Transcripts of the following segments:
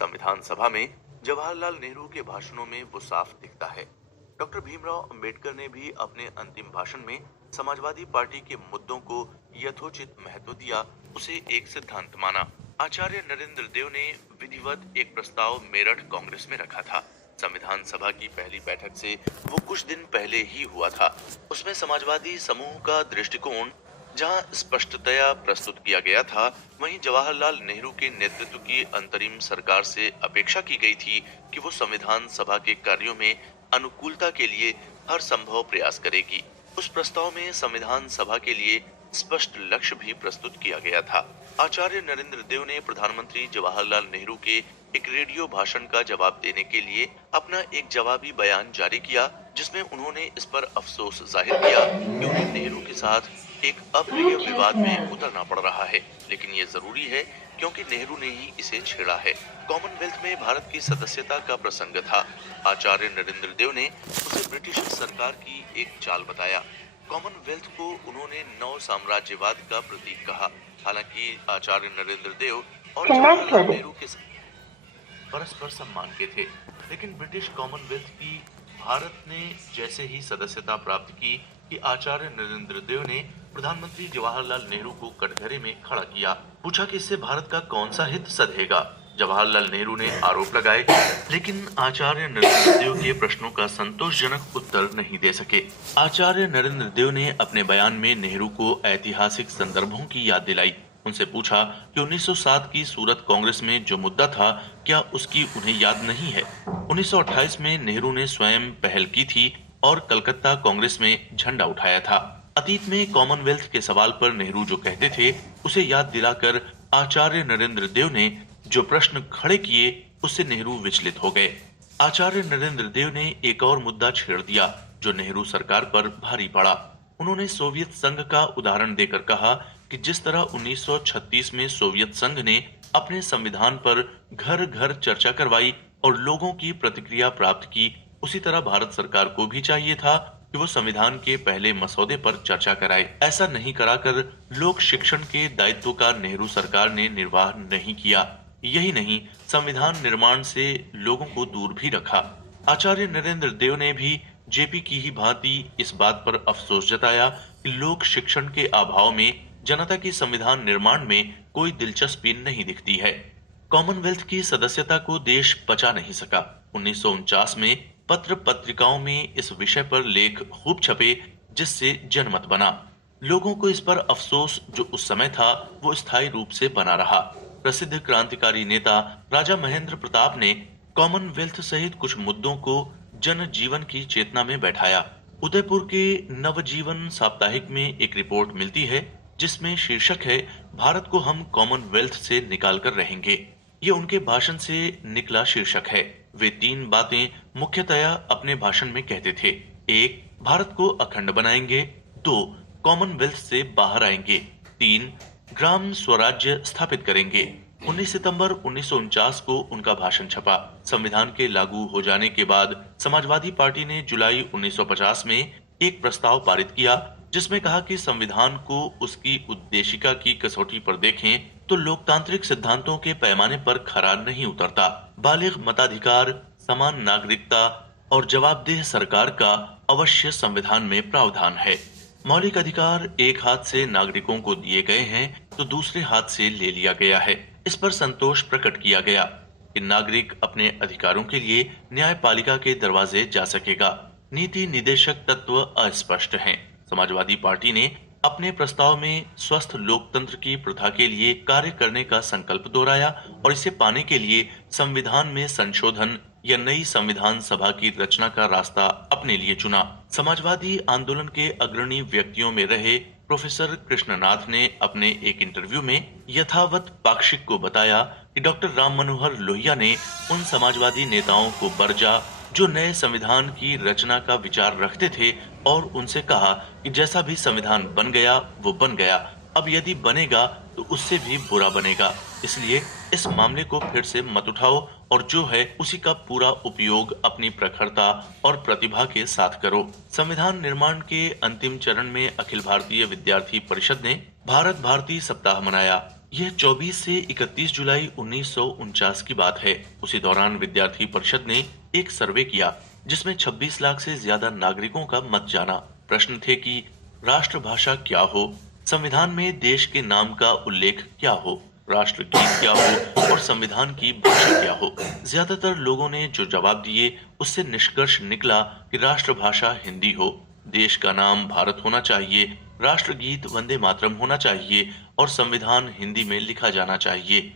संविधान सभा में जवाहरलाल नेहरू के भाषणों में वो साफ दिखता है। डॉक्टर भीमराव अंबेडकर ने भी अपने अंतिम भाषण में समाजवादी पार्टी के मुद्दों को यथोचित महत्व दिया, उसे एक सिद्धांत माना। आचार्य नरेंद्र देव ने विधिवत एक प्रस्ताव मेरठ कांग्रेस में रखा था। संविधान सभा की पहली बैठक से वो कुछ दिन पहले ही हुआ था। उसमें समाजवादी समूह का दृष्टिकोण जहां स्पष्टतया प्रस्तुत किया गया था, वहीं जवाहरलाल नेहरू के नेतृत्व की अंतरिम सरकार से अपेक्षा की गई थी कि वो संविधान सभा के कार्यों में अनुकूलता के लिए हर संभव प्रयास करेगी। उस प्रस्ताव में संविधान सभा के लिए स्पष्ट लक्ष्य भी प्रस्तुत किया गया था। आचार्य नरेंद्र देव ने प्रधानमंत्री जवाहरलाल नेहरू के एक रेडियो भाषण का जवाब देने के लिए अपना एक जवाबी बयान जारी किया, जिसमें उन्होंने इस पर अफसोस जाहिर किया कि उन्हें नेहरू के साथ एक अप्रिय विवाद में उतरना पड़ रहा है, लेकिन ये जरूरी है क्योंकि नेहरू ने ही इसे छेड़ा है। कॉमनवेल्थ में भारत की सदस्यता का प्रसंग था। आचार्य नरेंद्र देव ने उसे ब्रिटिश सरकार की एक चाल बताया। कॉमनवेल्थ को उन्होंने नव साम्राज्यवाद का प्रतीक कहा। हालांकि आचार्य नरेंद्र देव और जवाहरलाल नेहरू के परस्पर सम्मान के थे, लेकिन ब्रिटिश कॉमनवेल्थ की भारत ने जैसे ही सदस्यता प्राप्त की कि आचार्य नरेंद्र देव ने प्रधानमंत्री जवाहरलाल नेहरू को कटघरे में खड़ा किया। पूछा कि इससे भारत का कौन सा हित सधेगा। जवाहरलाल नेहरू ने आरोप लगाए, लेकिन आचार्य नरेंद्र देव के प्रश्नों का संतोषजनक उत्तर नहीं दे सके। आचार्य नरेंद्र देव ने अपने बयान में नेहरू को ऐतिहासिक संदर्भों की याद दिलाई। उनसे पूछा कि 1907 की सूरत कांग्रेस में जो मुद्दा था, क्या उसकी उन्हें याद नहीं है। 1928 में नेहरू ने स्वयं पहल की थी और कलकत्ता कांग्रेस में झंडा उठाया था। अतीत में कॉमनवेल्थ के सवाल पर नेहरू जो कहते थे, उसे याद दिलाकर आचार्य नरेंद्र देव ने जो प्रश्न खड़े किए, उससे नेहरू विचलित हो गए। आचार्य नरेंद्र देव ने एक और मुद्दा छेड़ दिया जो नेहरू सरकार पर भारी पड़ा। उन्होंने सोवियत संघ का उदाहरण देकर कहा कि जिस तरह 1936 में सोवियत संघ ने अपने संविधान पर घर घर चर्चा करवाई और लोगों की प्रतिक्रिया प्राप्त की, उसी तरह भारत सरकार को भी चाहिए था कि वो संविधान के पहले मसौदे पर चर्चा कराए। ऐसा नहीं कराकर लोक शिक्षण के दायित्व का नेहरू सरकार ने निर्वाह नहीं किया। यही नहीं, संविधान निर्माण से लोगों को दूर भी रखा। आचार्य नरेंद्र देव ने भी जेपी की ही भांति इस बात पर अफसोस जताया कि लोक शिक्षण के अभाव में जनता की संविधान निर्माण में कोई दिलचस्पी नहीं दिखती है। कॉमनवेल्थ की सदस्यता को देश पचा नहीं सका। 1949 में पत्र पत्रिकाओं में इस विषय पर लेख खूब छपे, जिससे जनमत बना। लोगों को इस पर अफसोस जो उस समय था, वो स्थायी रूप से बना रहा। प्रसिद्ध क्रांतिकारी नेता राजा महेंद्र प्रताप ने कॉमनवेल्थ सहित कुछ मुद्दों को जन जीवन की चेतना में बैठाया। उदयपुर के नवजीवन साप्ताहिक में एक रिपोर्ट मिलती है, जिसमें शीर्षक है, भारत को हम कॉमनवेल्थ से निकाल कर रहेंगे। ये उनके भाषण से निकला शीर्षक है। वे 3 बातें मुख्यतया अपने भाषण में कहते थे। 1, भारत को अखंड बनाएंगे। 2, कॉमनवेल्थ से बाहर आएंगे। 3, ग्राम स्वराज्य स्थापित करेंगे। 19 सितंबर 1949 को उनका भाषण छपा। संविधान के लागू हो जाने के बाद समाजवादी पार्टी ने जुलाई 1950 में एक प्रस्ताव पारित किया, जिसमें कहा कि संविधान को उसकी उद्देशिका की कसौटी पर देखें तो लोकतांत्रिक सिद्धांतों के पैमाने पर खरा नहीं उतरता। बालिग मताधिकार, समान नागरिकता और जवाबदेह सरकार का अवश्य संविधान में प्रावधान है। मौलिक अधिकार एक हाथ से नागरिकों को दिए गए हैं तो दूसरे हाथ से ले लिया गया है। इस पर संतोष प्रकट किया गया कि नागरिक अपने अधिकारों के लिए न्यायपालिका के दरवाजे जा सकेगा। नीति निदेशक तत्व अस्पष्ट हैं। समाजवादी पार्टी ने अपने प्रस्ताव में स्वस्थ लोकतंत्र की प्रथा के लिए कार्य करने का संकल्प दोहराया और इसे पाने के लिए संविधान में संशोधन या नई संविधान सभा की रचना का रास्ता अपने लिए चुना। समाजवादी आंदोलन के अग्रणी व्यक्तियों में रहे प्रोफेसर कृष्णनाथ ने अपने एक इंटरव्यू में यथावत पाक्षिक को बताया कि डॉक्टर राम मनोहर लोहिया ने उन समाजवादी नेताओं को बरजा जो नए संविधान की रचना का विचार रखते थे और उनसे कहा कि जैसा भी संविधान बन गया वो बन गया, अब यदि बनेगा तो उससे भी बुरा बनेगा, इसलिए इस मामले को फिर से मत उठाओ और जो है उसी का पूरा उपयोग अपनी प्रखरता और प्रतिभा के साथ करो। संविधान निर्माण के अंतिम चरण में अखिल भारतीय विद्यार्थी परिषद ने भारत भारती सप्ताह मनाया। यह 24 से 31 जुलाई 1949 की बात है। उसी दौरान विद्यार्थी परिषद ने एक सर्वे किया जिसमें 26 लाख से ज्यादा नागरिकों का मत जाना। प्रश्न थे कि राष्ट्रभाषा क्या हो, संविधान में देश के नाम का उल्लेख क्या हो, राष्ट्रगीत क्या हो और संविधान की भाषा क्या हो। ज्यादातर लोगों ने जो जवाब दिए उससे निष्कर्ष निकला कि राष्ट्रभाषा हिंदी हो, देश का नाम भारत होना चाहिए, राष्ट्रगीत वंदे मातरम होना चाहिए और संविधान हिंदी में लिखा जाना चाहिए।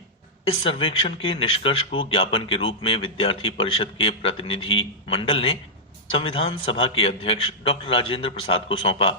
इस सर्वेक्षण के निष्कर्ष को ज्ञापन के रूप में विद्यार्थी परिषद के प्रतिनिधि मंडल ने संविधान सभा के अध्यक्ष डॉक्टर राजेंद्र प्रसाद को सौंपा।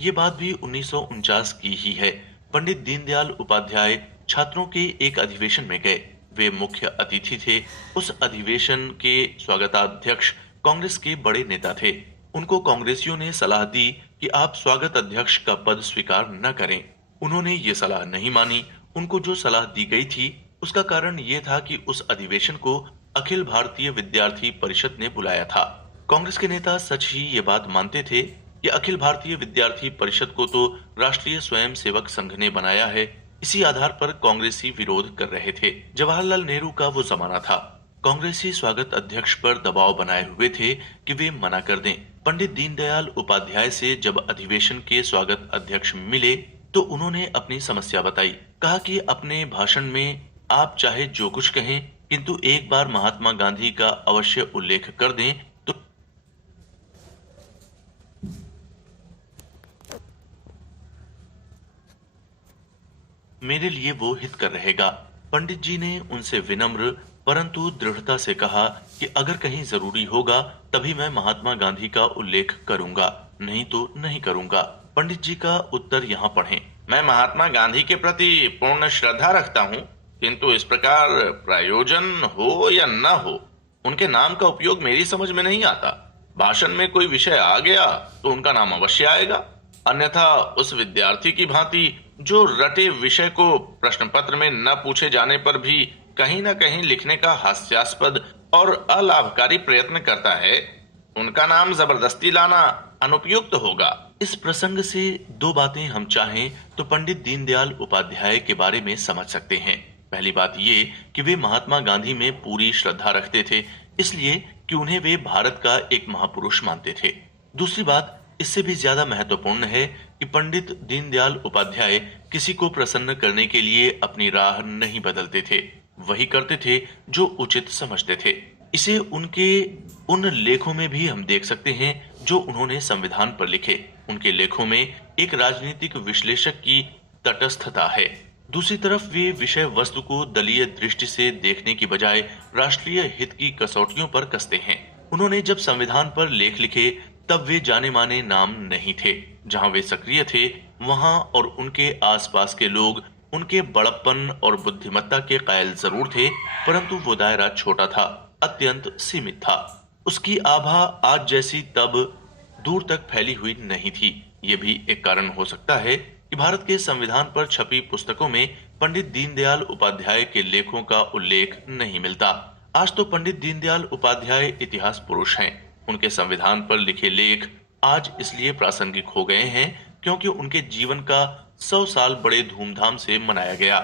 ये बात भी 1949 की ही है। पंडित दीनदयाल उपाध्याय छात्रों के एक अधिवेशन में गए। वे मुख्य अतिथि थे। उस अधिवेशन के स्वागताध्यक्ष कांग्रेस के बड़े नेता थे। उनको कांग्रेसियों ने सलाह दी कि आप स्वागत अध्यक्ष का पद स्वीकार न करें। उन्होंने ये सलाह नहीं मानी। उनको जो सलाह दी गई थी उसका कारण ये था कि उस अधिवेशन को अखिल भारतीय विद्यार्थी परिषद ने बुलाया था। कांग्रेस के नेता सच ही ये बात मानते थे कि अखिल भारतीय विद्यार्थी परिषद को तो राष्ट्रीय स्वयंसेवक संघ ने बनाया है। इसी आधार पर कांग्रेसी विरोध कर रहे थे। जवाहरलाल नेहरू का वो जमाना था। कांग्रेसी स्वागत अध्यक्ष पर दबाव बनाए हुए थे कि वे मना कर दें। पंडित दीनदयाल उपाध्याय से जब अधिवेशन के स्वागत अध्यक्ष मिले तो उन्होंने अपनी समस्या बताई। कहा कि अपने भाषण में आप चाहे जो कुछ कहें, किंतु एक बार महात्मा गांधी का अवश्य उल्लेख कर दें तो मेरे लिए वो हितकर रहेगा। पंडित जी ने उनसे विनम्र परंतु दृढ़ता से कहा कि अगर कहीं जरूरी होगा तभी मैं महात्मा गांधी का उल्लेख करूंगा, नहीं तो नहीं करूंगा। पंडित जी का उत्तर यहाँ पढ़ें। मैं महात्मा गांधी के प्रति पूर्ण श्रद्धा रखता हूँ, किंतु इस प्रकार प्रयोजन हो या न हो, उनके नाम का उपयोग मेरी समझ में नहीं आता। भाषण में कोई विषय आ गया तो उनका नाम अवश्य आएगा, अन्यथा उस विद्यार्थी की भांति जो रटे विषय को प्रश्न पत्र में न पूछे जाने पर भी कहीं न कहीं लिखने का हास्यास्पद और अलाभकारी प्रयत्न करता है, उनका नाम जबरदस्ती लाना अनुपयुक्त होगा। इस प्रसंग से दो बातें हम चाहें तो पंडित दीनदयाल उपाध्याय के बारे में समझ सकते हैं। पहली बात ये कि वे महात्मा गांधी में पूरी श्रद्धा रखते थे, इसलिए कि उन्हें वे भारत का एक महापुरुष मानते थे। दूसरी बात इससे भी ज्यादा महत्वपूर्ण है कि पंडित दीनदयाल उपाध्याय किसी को प्रसन्न करने के लिए अपनी राह नहीं बदलते थे, वही करते थे जो उचित समझते थे। इसे उनके उन लेखों में भी हम देख सकते हैं जो उन्होंने संविधान पर लिखे। उनके लेखों में एक राजनीतिक विश्लेषक की तटस्थता है। दूसरी तरफ वे विषय वस्तु को दलीय दृष्टि से देखने की बजाय राष्ट्रीय हित की कसौटियों पर कसते हैं। उन्होंने जब संविधान पर लेख लिखे तब वे जाने माने नाम नहीं थे। जहां वे सक्रिय थे वहां और उनके आसपास के लोग उनके बड़प्पन और बुद्धिमत्ता के कायल जरूर थे, परंतु वो दायरा छोटा था, अत्यंत सीमित था। उसकी आभा आज जैसी तब दूर तक फैली हुई नहीं थी। ये भी एक कारण हो सकता है कि भारत के संविधान पर छपी पुस्तकों में पंडित दीनदयाल उपाध्याय के लेखों का उल्लेख नहीं मिलता। आज तो पंडित दीनदयाल उपाध्याय इतिहास पुरुष हैं। उनके संविधान पर लिखे लेख आज इसलिए प्रासंगिक हो गए हैं क्योंकि उनके जीवन का 100 साल बड़े धूमधाम से मनाया गया।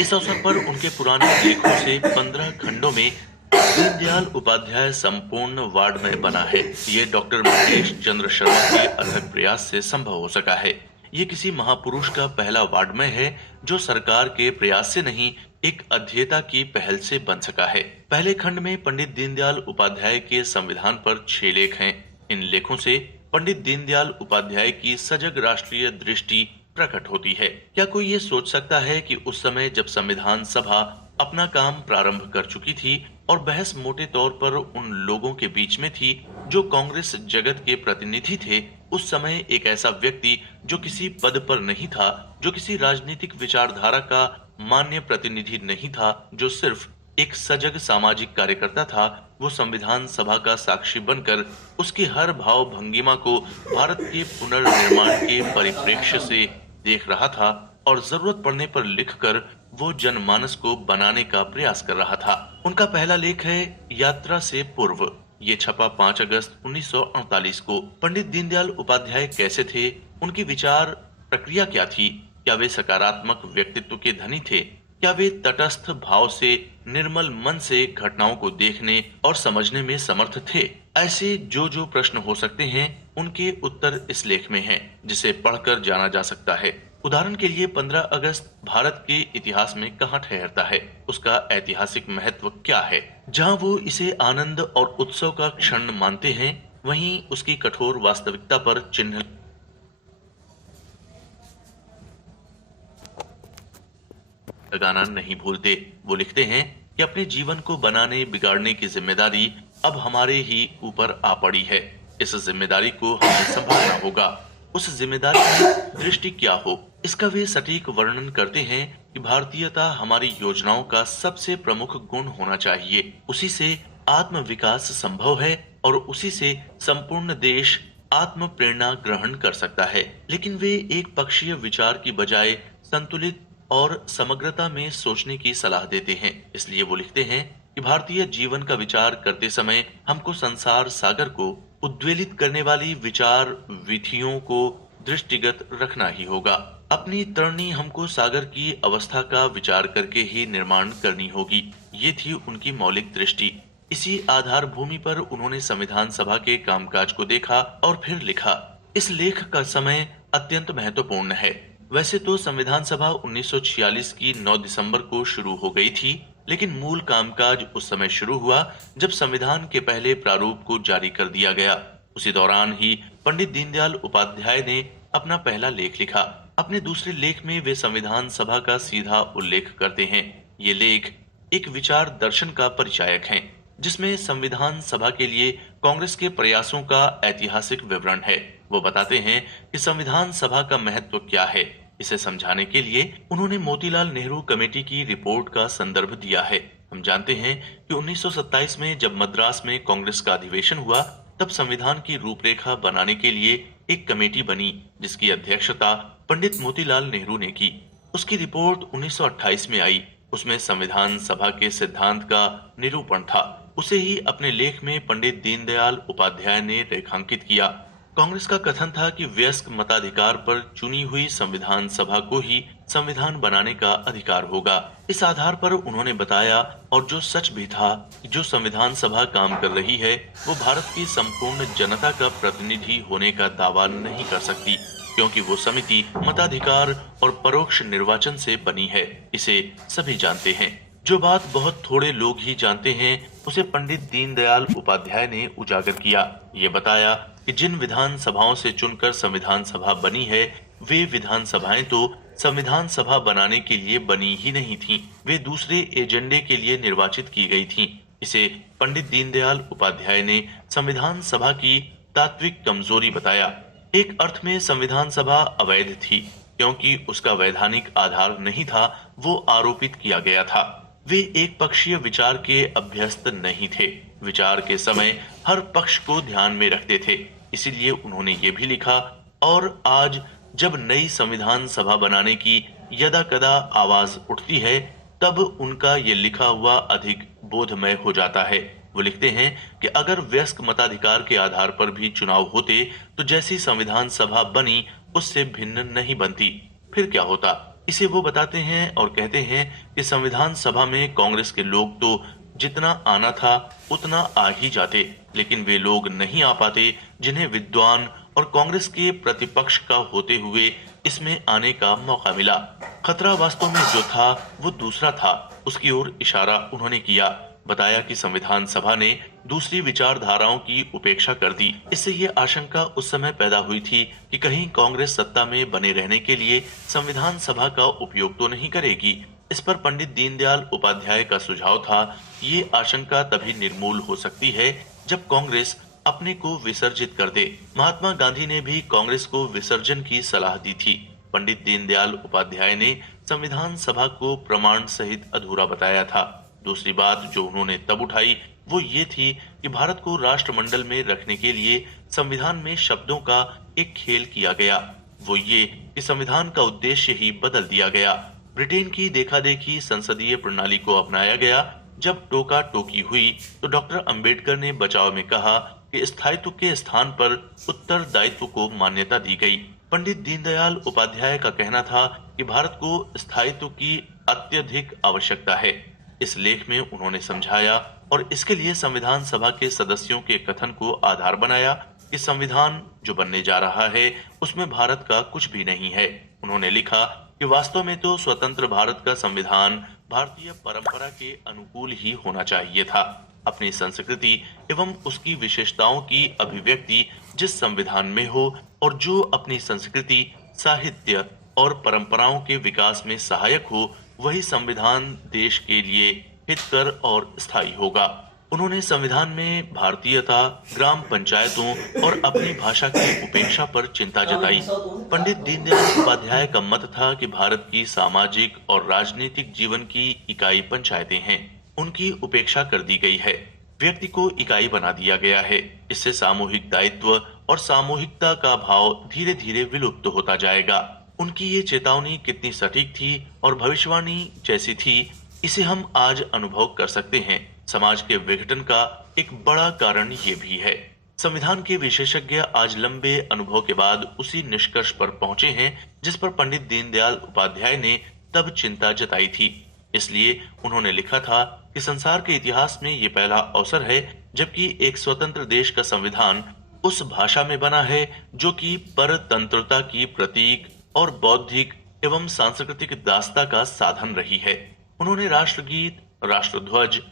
इस अवसर पर उनके पुराने लेखों से 15 खंडों में दीनदयाल उपाध्याय संपूर्ण वाङ्मय बना है। ये डॉक्टर महेश चंद्र शर्मा के अथक प्रयास से संभव हो सका है। ये किसी महापुरुष का पहला वाङ्मय है जो सरकार के प्रयास से नहीं, एक अध्येता की पहल से बन सका है। पहले खंड में पंडित दीनदयाल उपाध्याय के संविधान पर 6 लेख हैं। इन लेखों से पंडित दीनदयाल उपाध्याय की सजग राष्ट्रीय दृष्टि प्रकट होती है। क्या कोई ये सोच सकता है कि उस समय जब संविधान सभा अपना काम प्रारंभ कर चुकी थी और बहस मोटे तौर पर उन लोगों के बीच में थी जो कांग्रेस जगत के प्रतिनिधि थे, उस समय एक ऐसा व्यक्ति जो किसी पद पर नहीं था, जो किसी राजनीतिक विचारधारा का मान्य प्रतिनिधि नहीं था, जो सिर्फ एक सजग सामाजिक कार्यकर्ता था, वो संविधान सभा का साक्षी बनकर उसकी हर भाव भंगिमा को भारत के पुनर्निर्माण के परिप्रेक्ष्य से देख रहा था और जरूरत पड़ने पर लिखकर वो जनमानस को बनाने का प्रयास कर रहा था। उनका पहला लेख है यात्रा से पूर्व। ये छपा 5 अगस्त 1948 को। पंडित दीनदयाल उपाध्याय कैसे थे, उनकी विचार प्रक्रिया क्या थी, क्या वे सकारात्मक व्यक्तित्व के धनी थे? क्या वे तटस्थ भाव से, निर्मल मन से घटनाओं को देखने और समझने में समर्थ थे? ऐसे जो जो प्रश्न हो सकते हैं, उनके उत्तर इस लेख में हैं, जिसे पढ़कर जाना जा सकता है। उदाहरण के लिए 15 अगस्त भारत के इतिहास में कहाँ ठहरता है? उसका ऐतिहासिक महत्व क्या है? जहाँ वो इसे आनंद और उत्सव का क्षण मानते हैं, वहीं उसकी कठोर वास्तविकता पर चिन्ह लगाना नहीं भूलते। वो लिखते हैं कि अपने जीवन को बनाने बिगाड़ने की जिम्मेदारी अब हमारे ही ऊपर आ पड़ी है। इस जिम्मेदारी को हमें संभालना होगा। उस जिम्मेदारी की दृष्टि क्या हो, इसका वे सटीक वर्णन करते हैं कि भारतीयता हमारी योजनाओं का सबसे प्रमुख गुण होना चाहिए। उसी से आत्म विकास संभव है और उसी से संपूर्ण देश आत्म प्रेरणा ग्रहण कर सकता है। लेकिन वे एक पक्षीय विचार की बजाय संतुलित और समग्रता में सोचने की सलाह देते हैं। इसलिए वो लिखते हैं कि भारतीय जीवन का विचार करते समय हमको संसार सागर को उद्वेलित करने वाली विचार विधियों को दृष्टिगत रखना ही होगा। अपनी तरणी हमको सागर की अवस्था का विचार करके ही निर्माण करनी होगी। ये थी उनकी मौलिक दृष्टि। इसी आधार भूमि पर उन्होंने संविधान सभा के कामकाज को देखा और फिर लिखा। इस लेख का समय अत्यंत महत्वपूर्ण है। वैसे तो संविधान सभा 1946 की 9 दिसंबर को शुरू हो गई थी, लेकिन मूल कामकाज उस समय शुरू हुआ जब संविधान के पहले प्रारूप को जारी कर दिया गया। उसी दौरान ही पंडित दीनदयाल उपाध्याय ने अपना पहला लेख लिखा। अपने दूसरे लेख में वे संविधान सभा का सीधा उल्लेख करते हैं। ये लेख एक विचार दर्शन का परिचायक है, जिसमें संविधान सभा के लिए कांग्रेस के प्रयासों का ऐतिहासिक विवरण है। वो बताते हैं कि संविधान सभा का महत्व क्या है। इसे समझाने के लिए उन्होंने मोतीलाल नेहरू कमेटी की रिपोर्ट का संदर्भ दिया है। हम जानते हैं कि 1927 में जब मद्रास में कांग्रेस का अधिवेशन हुआ, तब संविधान की रूपरेखा बनाने के लिए एक कमेटी बनी, जिसकी अध्यक्षता पंडित मोतीलाल नेहरू ने की। उसकी रिपोर्ट 1928 में आई। उसमें संविधान सभा के सिद्धांत का निरूपण था। उसे ही अपने लेख में पंडित दीनदयाल उपाध्याय ने रेखांकित किया। कांग्रेस का कथन था कि वयस्क मताधिकार पर चुनी हुई संविधान सभा को ही संविधान बनाने का अधिकार होगा। इस आधार पर उन्होंने बताया, और जो सच भी था, कि जो संविधान सभा काम कर रही है वो भारत की संपूर्ण जनता का प्रतिनिधि होने का दावा नहीं कर सकती, क्योंकि वो समिति मताधिकार और परोक्ष निर्वाचन से बनी है। इसे सभी जानते हैं। जो बात बहुत थोड़े लोग ही जानते हैं, उसे पंडित दीनदयाल उपाध्याय ने उजागर किया। ये बताया कि जिन विधान सभाओं से चुनकर संविधान सभा बनी है, वे विधान सभाएं तो संविधान सभा बनाने के लिए बनी ही नहीं थीं, वे दूसरे एजेंडे के लिए निर्वाचित की गई थीं। इसे पंडित दीनदयाल उपाध्याय ने संविधान सभा की तात्विक कमजोरी बताया। एक अर्थ में संविधान सभा अवैध थी, क्योंकि उसका वैधानिक आधार नहीं था, वो आरोपित किया गया था। वे एक पक्षीय विचार के अभ्यस्त नहीं थे। विचार के समय हर पक्ष को ध्यान में रखते थे। इसीलिए उन्होंने ये भी लिखा, और आज जब नई संविधान सभा बनाने की यदा कदा आवाज उठती है, तब उनका ये लिखा हुआ अधिक बोधमय हो जाता है। वो लिखते हैं कि अगर वयस्क मताधिकार के आधार पर भी चुनाव होते, तो जैसी संविधान सभा बनी उससे भिन्न नहीं बनती। फिर क्या होता? इसे वो बताते हैं और कहते हैं कि संविधान सभा में कांग्रेस के लोग तो जितना आना था उतना आ ही जाते, लेकिन वे लोग नहीं आ पाते जिन्हें विद्वान और कांग्रेस के प्रतिपक्ष का होते हुए इसमें आने का मौका मिला। खतरा वास्तव में जो था वो दूसरा था, उसकी ओर इशारा उन्होंने किया। बताया कि संविधान सभा ने दूसरी विचारधाराओं की उपेक्षा कर दी। इससे ये आशंका उस समय पैदा हुई थी कि कहीं कांग्रेस सत्ता में बने रहने के लिए संविधान सभा का उपयोग तो नहीं करेगी। इस पर पंडित दीनदयाल उपाध्याय का सुझाव था, ये आशंका तभी निर्मूल हो सकती है जब कांग्रेस अपने को विसर्जित कर दे। महात्मा गांधी ने भी कांग्रेस को विसर्जन की सलाह दी थी। पंडित दीनदयाल उपाध्याय ने संविधान सभा को प्रमाण सहित अधूरा बताया था। दूसरी बात जो उन्होंने तब उठाई वो ये थी कि भारत को राष्ट्रमंडल में रखने के लिए संविधान में शब्दों का एक खेल किया गया। वो ये कि संविधान का उद्देश्य ही बदल दिया गया। ब्रिटेन की देखा-देखी संसदीय प्रणाली को अपनाया गया। जब टोका टोकी हुई तो डॉक्टर अंबेडकर ने बचाव में कहा कि स्थायित्व के स्थान पर उत्तरदायित्व को मान्यता दी गई। पंडित दीनदयाल उपाध्याय का कहना था कि भारत को स्थायित्व की अत्यधिक आवश्यकता है। इस लेख में उन्होंने समझाया और इसके लिए संविधान सभा के सदस्यों के कथन को आधार बनाया कि संविधान जो बनने जा रहा है उसमें भारत का कुछ भी नहीं है। उन्होंने लिखा कि वास्तव में तो स्वतंत्र भारत का संविधान भारतीय परंपरा के अनुकूल ही होना चाहिए था। अपनी संस्कृति एवं उसकी विशेषताओं की अभिव्यक्ति जिस संविधान में हो और जो अपनी संस्कृति, साहित्य और परंपराओं के विकास में सहायक हो, वही संविधान देश के लिए हितकर और स्थायी होगा। उन्होंने संविधान में भारतीयता, ग्राम पंचायतों और अपनी भाषा की उपेक्षा पर चिंता जताई। पंडित दीनदयाल उपाध्याय का मत था कि भारत की सामाजिक और राजनीतिक जीवन की इकाई पंचायतें हैं। उनकी उपेक्षा कर दी गई है, व्यक्ति को इकाई बना दिया गया है। इससे सामूहिक दायित्व और सामूहिकता का भाव धीरे धीरे विलुप्त होता जाएगा। उनकी ये चेतावनी कितनी सटीक थी और भविष्यवाणी जैसी थी, इसे हम आज अनुभव कर सकते हैं। समाज के विघटन का एक बड़ा कारण ये भी है। संविधान के विशेषज्ञ आज लंबे अनुभव के बाद उसी निष्कर्ष पर पहुंचे हैं जिस पर पंडित दीनदयाल उपाध्याय ने तब चिंता जताई थी। इसलिए उन्होंने लिखा था कि संसार के इतिहास में ये पहला अवसर है जबकि एक स्वतंत्र देश का संविधान उस भाषा में बना है जो कि परतंत्रता की प्रतीक और बौद्धिक एवं सांस्कृतिक दास्ता का साधन रही है। उन्होंने राष्ट्रगीत, राष्ट्रध्वज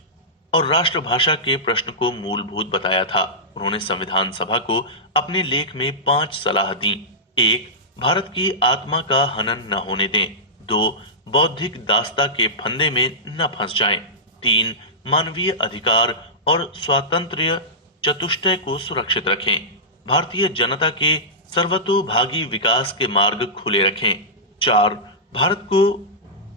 और राष्ट्रभाषा के प्रश्न को मूलभूत बताया था। उन्होंने संविधान सभा को अपने लेख में 5 सलाह दी। 1. भारत की आत्मा का हनन न होने दें। 2. बौद्धिक दास्ता के फंदे में न फंस जाएं। 3. मानवीय अधिकार और स्वातंत्र्य चतुष्टय को सुरक्षित रखें। भारतीय जनता के सर्वतोभागी विकास के मार्ग खुले रखें। 4. भारत को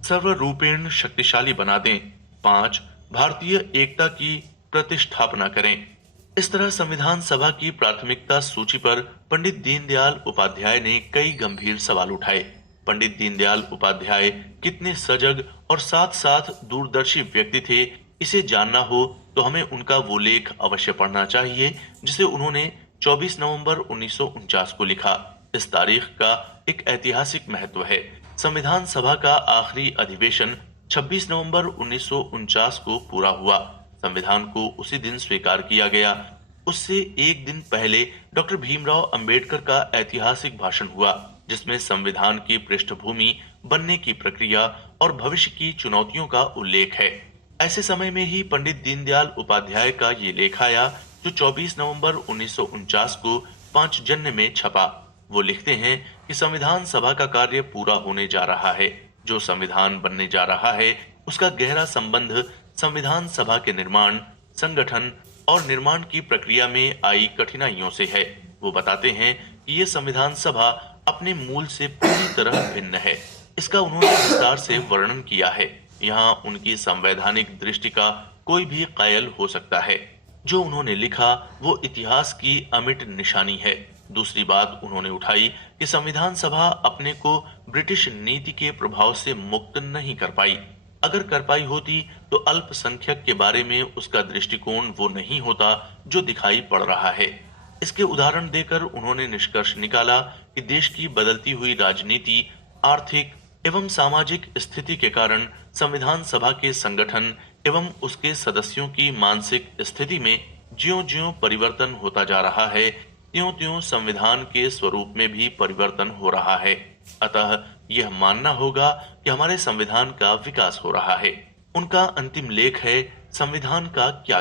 सर्वरूपेण शक्तिशाली बना दें। 5. भारतीय एकता की प्रतिष्ठापना करें। इस तरह संविधान सभा की प्राथमिकता सूची पर पंडित दीनदयाल उपाध्याय ने कई गंभीर सवाल उठाए। पंडित दीनदयाल उपाध्याय कितने सजग और साथ साथ दूरदर्शी व्यक्ति थे, इसे जानना हो तो हमें उनका वो लेख अवश्य पढ़ना चाहिए जिसे उन्होंने 24 नवंबर 1949 को लिखा। इस तारीख का एक ऐतिहासिक महत्व है। संविधान सभा का आखिरी अधिवेशन 26 नवंबर 1949 को पूरा हुआ। संविधान को उसी दिन स्वीकार किया गया। उससे एक दिन पहले डॉक्टर भीमराव अंबेडकर का ऐतिहासिक भाषण हुआ जिसमें संविधान की पृष्ठभूमि, बनने की प्रक्रिया और भविष्य की चुनौतियों का उल्लेख है। ऐसे समय में ही पंडित दीनदयाल उपाध्याय का ये लेख आया जो 24 नवंबर 1949 को पांचजन्य में छपा। वो लिखते हैं कि संविधान सभा का कार्य पूरा होने जा रहा है। जो संविधान बनने जा रहा है उसका गहरा संबंध संविधान सभा के निर्माण, संगठन और निर्माण की प्रक्रिया में आई कठिनाइयों से है। वो बताते हैं कि ये संविधान सभा अपने मूल से पूरी तरह भिन्न है। इसका उन्होंने विस्तार से वर्णन किया है। यहाँ उनकी संवैधानिक दृष्टि का कोई भी कायल हो सकता है। जो उन्होंने लिखा वो इतिहास की अमिट निशानी है। दूसरी बात उन्होंने उठाई कि संविधान सभा अपने को ब्रिटिश नीति के प्रभाव से मुक्त नहीं कर पाई। अगर कर पाई होती तो अल्पसंख्यक के बारे में उसका दृष्टिकोण वो नहीं होता जो दिखाई पड़ रहा है। इसके उदाहरण देकर उन्होंने निष्कर्ष निकाला कि देश की बदलती हुई राजनीति, आर्थिक एवं सामाजिक स्थिति के कारण संविधान सभा के संगठन एवं उसके सदस्यों की मानसिक स्थिति में ज्यों-ज्यों परिवर्तन होता जा रहा है, त्यों-त्यों संविधान के स्वरूप में भी परिवर्तन हो रहा है। अतः यह मानना होगा कि हमारे संविधान का विकास हो रहा है। उनका अंतिम लेख है संविधान का क्या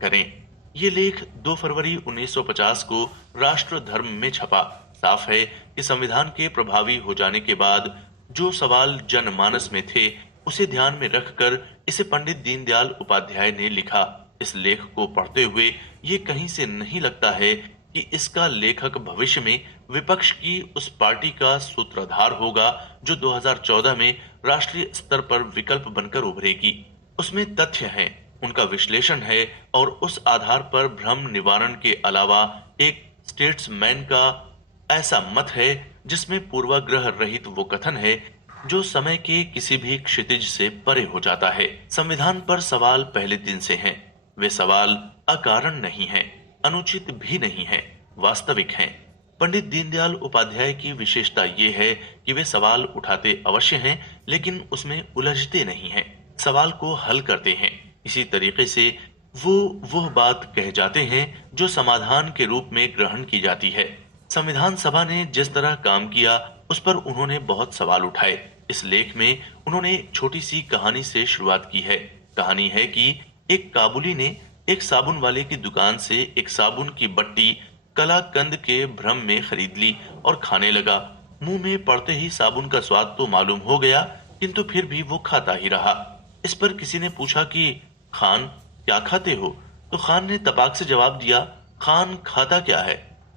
करें। ये लेख 2 फरवरी 1950 को राष्ट्र धर्म में छपा। साफ है कि संविधान के प्रभावी हो जाने के बाद जो सवाल जनमानस में थे उसे ध्यान में रखकर इसे पंडित दीनदयाल उपाध्याय ने लिखा। इस लेख को पढ़ते हुए ये कहीं से नहीं लगता है कि इसका लेखक भविष्य में विपक्ष की उस पार्टी का सूत्रधार होगा जो 2014 में राष्ट्रीय स्तर पर विकल्प बनकर उभरेगी। उसमें तथ्य हैं, उनका विश्लेषण है और उस आधार पर भ्रम निवारण के अलावा एक स्टेट्समैन का ऐसा मत है जिसमें पूर्वाग्रह रहित वो कथन है जो समय के किसी भी क्षितिज से परे हो जाता है। संविधान पर सवाल पहले दिन से हैं। वे सवाल अकारण नहीं है, अनुचित भी नहीं है, वास्तविक हैं। पंडित दीनदयाल उपाध्याय की विशेषता ये है कि वे सवाल उठाते अवश्य हैं, लेकिन उसमें उलझते नहीं हैं, सवाल को हल करते हैं। इसी तरीके से वो वह बात कह जाते हैं जो समाधान के रूप में ग्रहण की जाती है। संविधान सभा ने जिस तरह काम किया, उस पर उन्होंने बहुत सवाल उठाए। इस लेख में उन्होंने एक छोटी सी कहानी से शुरुआत की है। कहानी है कि एक काबुली ने एक साबुन वाले की दुकान से एक साबुन की बट्टी कलाकंद के भ्रम में खरीद ली और खाने लगा। मुंह में पड़ते ही साबुन का स्वाद तो मालूम हो गया, किंतु फिर भी वो खाता ही रहा। इस पर किसी ने पूछा कि खान, क्या खाते हो? तो खान ने तपाक से जवाब दिया, खान खाता क्या है,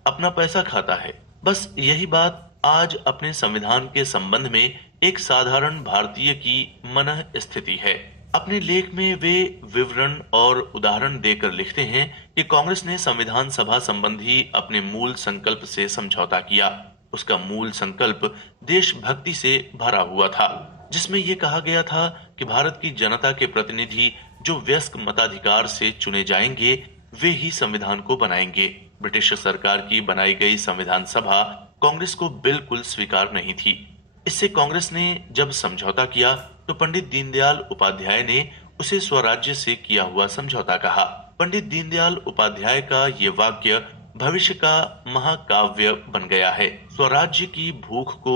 अपना पैसा खाता है। बस यही बात आज अपने संविधान के संबंध में एक साधारण भारतीय की मनः स्थिति है। अपने लेख में वे विवरण और उदाहरण देकर लिखते हैं कि कांग्रेस ने संविधान सभा संबंधी अपने मूल संकल्प से समझौता किया। उसका मूल संकल्प देशभक्ति से भरा हुआ था, जिसमें यह कहा गया था कि भारत की जनता के प्रतिनिधि जो वयस्क मताधिकार से चुने जाएंगे, वे ही संविधान को बनाएंगे। ब्रिटिश सरकार की बनाई गई संविधान सभा कांग्रेस को बिल्कुल स्वीकार नहीं थी। इससे कांग्रेस ने जब समझौता किया तो पंडित दीनदयाल उपाध्याय ने उसे स्वराज्य से किया हुआ समझौता कहा। पंडित दीनदयाल उपाध्याय का ये वाक्य भविष्य का महाकाव्य बन गया है। स्वराज्य की भूख को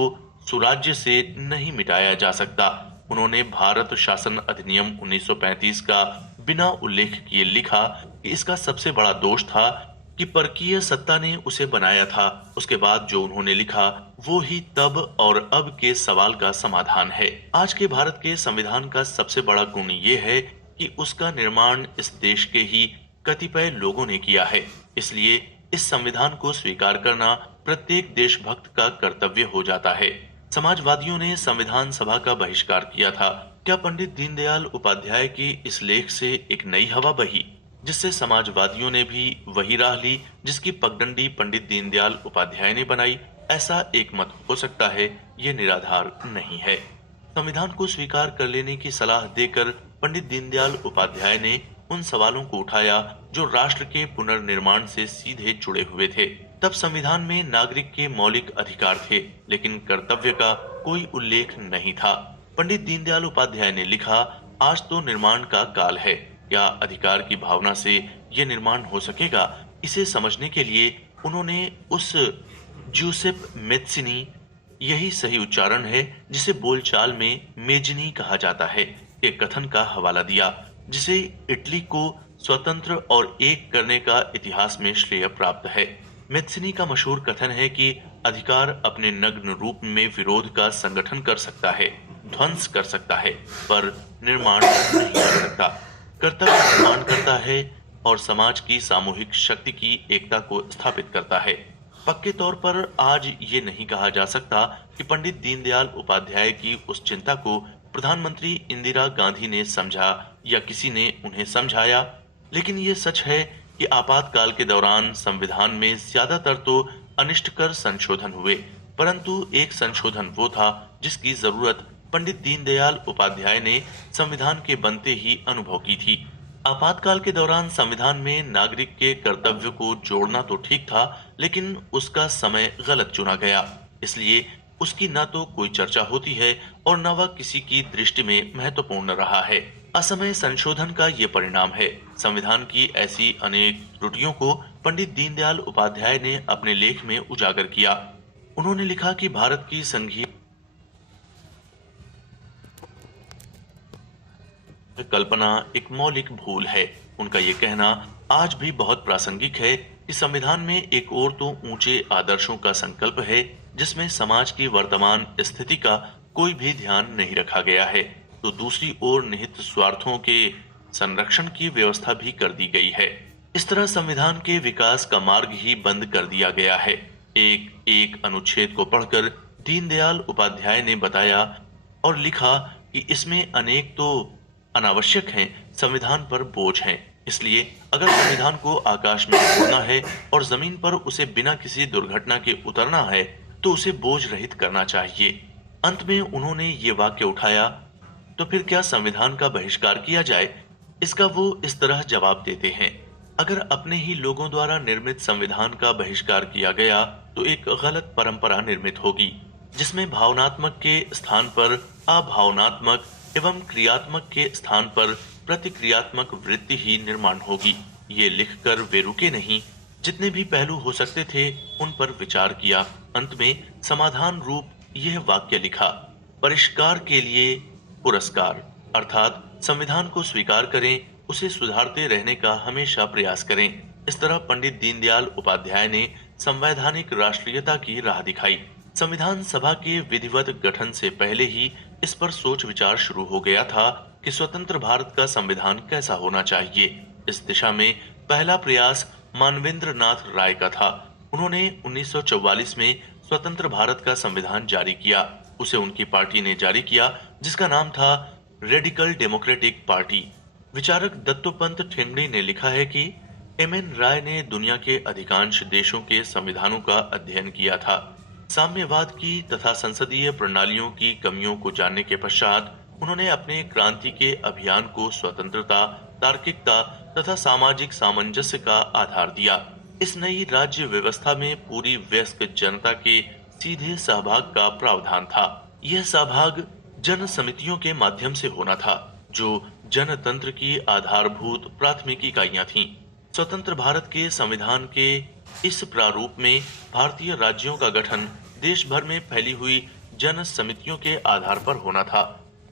सुराज्य से नहीं मिटाया जा सकता। उन्होंने भारत शासन अधिनियम 1935 का बिना उल्लेख किए लिखा कि इसका सबसे बड़ा दोष था कि परकीय सत्ता ने उसे बनाया था। उसके बाद जो उन्होंने लिखा वो ही तब और अब के सवाल का समाधान है। आज के भारत के संविधान का सबसे बड़ा गुण ये है कि उसका निर्माण इस देश के ही कतिपय लोगों ने किया है। इसलिए इस संविधान को स्वीकार करना प्रत्येक देशभक्त का कर्तव्य हो जाता है। समाजवादियों ने संविधान सभा का बहिष्कार किया था। क्या पंडित दीनदयाल उपाध्याय की इस लेख से एक नई हवा बही, जिससे समाजवादियों ने भी वही राह ली जिसकी पगडंडी पंडित दीनदयाल उपाध्याय ने बनाई? ऐसा एक मत हो सकता है, ये निराधार नहीं है। संविधान को स्वीकार कर लेने की सलाह देकर पंडित दीनदयाल उपाध्याय ने उन सवालों को उठाया जो राष्ट्र के पुनर्निर्माण से सीधे जुड़े हुए थे। तब संविधान में नागरिक के मौलिक अधिकार थे, लेकिन कर्तव्य का कोई उल्लेख नहीं था। पंडित दीनदयाल उपाध्याय ने लिखा, आज तो निर्माण का काल है। क्या अधिकार की भावना से ये निर्माण हो सकेगा? इसे समझने के लिए उन्होंने उस ज्यूसेप मेत्सिनी, यही सही उच्चारण है जिसे बोलचाल में मेजनी कहा जाता है, के कथन का हवाला दिया, जिसे इटली को स्वतंत्र और एक करने का इतिहास में श्रेय प्राप्त है। मेत्सिनी का मशहूर कथन है कि अधिकार अपने नग्न रूप में विरोध का संगठन कर सकता है, ध्वंस कर सकता है, पर निर्माण नहीं कर सकता। कर्तव्य निर्माण करता है और समाज की सामूहिक शक्ति की एकता को स्थापित करता है। पक्के तौर पर आज ये नहीं कहा जा सकता कि पंडित दीनदयाल उपाध्याय की उस चिंता को प्रधानमंत्री इंदिरा गांधी ने समझा या किसी ने उन्हें समझाया, लेकिन ये सच है कि आपातकाल के दौरान संविधान में ज्यादातर तो अनिष्टकर संशोधन हुए, परंतु एक संशोधन वो था जिसकी जरूरत पंडित दीनदयाल उपाध्याय ने संविधान के बनते ही अनुभव की थी। आपातकाल के दौरान संविधान में नागरिक के कर्तव्य को जोड़ना तो ठीक था, लेकिन उसका समय गलत चुना गया। इसलिए उसकी न तो कोई चर्चा होती है और न वह किसी की दृष्टि में महत्वपूर्ण रहा है। असमय संशोधन का ये परिणाम है। संविधान की ऐसी अनेक त्रुटियों को पंडित दीनदयाल उपाध्याय ने अपने लेख में उजागर किया। उन्होंने लिखा कि भारत की संघीय कल्पना एक मौलिक भूल है। उनका ये कहना आज भी बहुत प्रासंगिक है कि संविधान में एक ओर तो ऊंचे आदर्शों का संकल्प है, जिसमें समाज की वर्तमान स्थिति का कोई भी ध्यान नहीं रखा गया है, तो दूसरी ओर निहित स्वार्थों के संरक्षण की व्यवस्था भी कर दी गई है। इस तरह संविधान के विकास का मार्ग ही बंद कर दिया गया है। एक एक अनुच्छेद को पढ़कर दीनदयाल उपाध्याय ने बताया और लिखा कि इसमें अनेक तो अनावश्यक हैं, संविधान पर बोझ हैं। इसलिए अगर संविधान को आकाश में उड़ना है और जमीन पर उसे बिना किसी दुर्घटना के उतरना है, तो उसे बोझ रहित करना चाहिए। अंत में उन्होंने ये वाक्य उठाया, तो फिर क्या संविधान का बहिष्कार किया जाए? इसका वो इस तरह जवाब देते हैं, अगर अपने ही लोगों द्वारा निर्मित संविधान का बहिष्कार किया गया तो एक गलत परंपरा निर्मित होगी, जिसमें भावनात्मक के स्थान पर अभावनात्मक एवं क्रियात्मक के स्थान पर प्रतिक्रियात्मक वृत्ति ही निर्माण होगी। ये लिखकर वे रुके नहीं, जितने भी पहलू हो सकते थे उन पर विचार किया। अंत में समाधान रूप यह वाक्य लिखा, परिष्कार के लिए पुरस्कार, अर्थात संविधान को स्वीकार करें, उसे सुधारते रहने का हमेशा प्रयास करें। इस तरह पंडित दीनदयाल उपाध्याय ने संवैधानिक राष्ट्रीयता की राह दिखाई। संविधान सभा के विधिवत गठन से पहले ही इस पर सोच विचार शुरू हो गया था कि स्वतंत्र भारत का संविधान कैसा होना चाहिए। इस दिशा में पहला प्रयास मानवेंद्र नाथ राय का था। उन्होंने 1944 में स्वतंत्र भारत का संविधान जारी किया। उसे उनकी पार्टी ने जारी किया, जिसका नाम था रेडिकल डेमोक्रेटिक पार्टी। विचारक दत्तोपंत ठेंगड़ी ने लिखा है कि एम.एन. राय ने दुनिया के अधिकांश देशों के संविधानों का अध्ययन किया था। साम्यवाद की तथा संसदीय प्रणालियों की कमियों को जानने के पश्चात उन्होंने अपने क्रांति के अभियान को स्वतंत्रता, तार्किकता तथा सामाजिक सामंजस्य का आधार दिया। इस नई राज्य व्यवस्था में पूरी वयस्क जनता के सीधे सहभाग का प्रावधान था। यह सहभाग जन समितियों के माध्यम से होना था, जो जनतंत्र की आधारभूत प्राथमिक इकाइयां थीं। स्वतंत्र भारत के संविधान के इस प्रारूप में भारतीय राज्यों का गठन देश भर में फैली हुई जन समितियों के आधार पर होना था।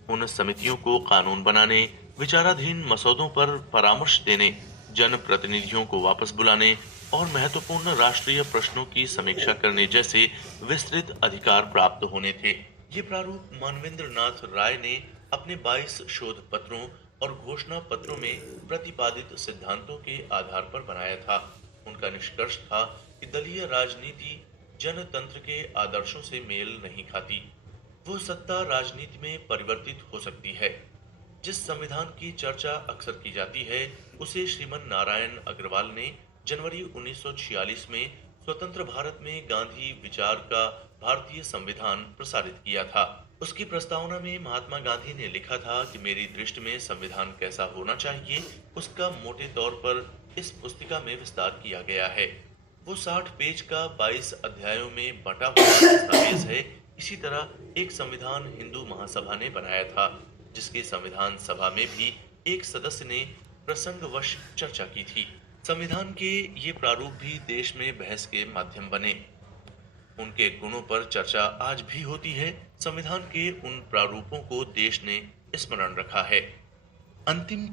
उन समितियों को कानून बनाने, विचाराधीन मसौदों पर परामर्श देने, जन प्रतिनिधियों को वापस बुलाने और महत्वपूर्ण राष्ट्रीय प्रश्नों की समीक्षा करने जैसे विस्तृत अधिकार प्राप्त होने थे। ये प्रारूप मानवेंद्र नाथ राय ने अपने 22 शोध पत्रों और घोषणा पत्रों में प्रतिपादित सिद्धांतों के आधार पर बनाया था। उनका निष्कर्ष था कि दलीय राजनीति जनतंत्र के आदर्शों से मेल नहीं खाती। वो सत्ता राजनीति में परिवर्तित हो सकती है। जिस संविधान की चर्चा अक्सर की जाती है, उसे श्रीमन नारायण अग्रवाल ने जनवरी 1946 में स्वतंत्र भारत में गांधी विचार का भारतीय संविधान प्रसारित किया था। उसकी प्रस्तावना में महात्मा गांधी ने लिखा था कि मेरी दृष्टि में संविधान कैसा होना चाहिए, उसका मोटे तौर पर इस पुस्तिका में विस्तार किया गया है। वो 60 पेज का 22 अध्यायों में बटा हुआ दस्तावेज है। इसी तरह एक संविधान हिंदू महासभा ने बनाया था, जिसके संविधान सभा में भी एक सदस्य ने प्रसंगवश चर्चा की थी। संविधान के ये प्रारूप भी देश में बहस के माध्यम बने। उनके गुणों पर चर्चा आज भी होती है। संविधान के उन प्रारूपों को देश ने स्मरण रखा है। अंतिम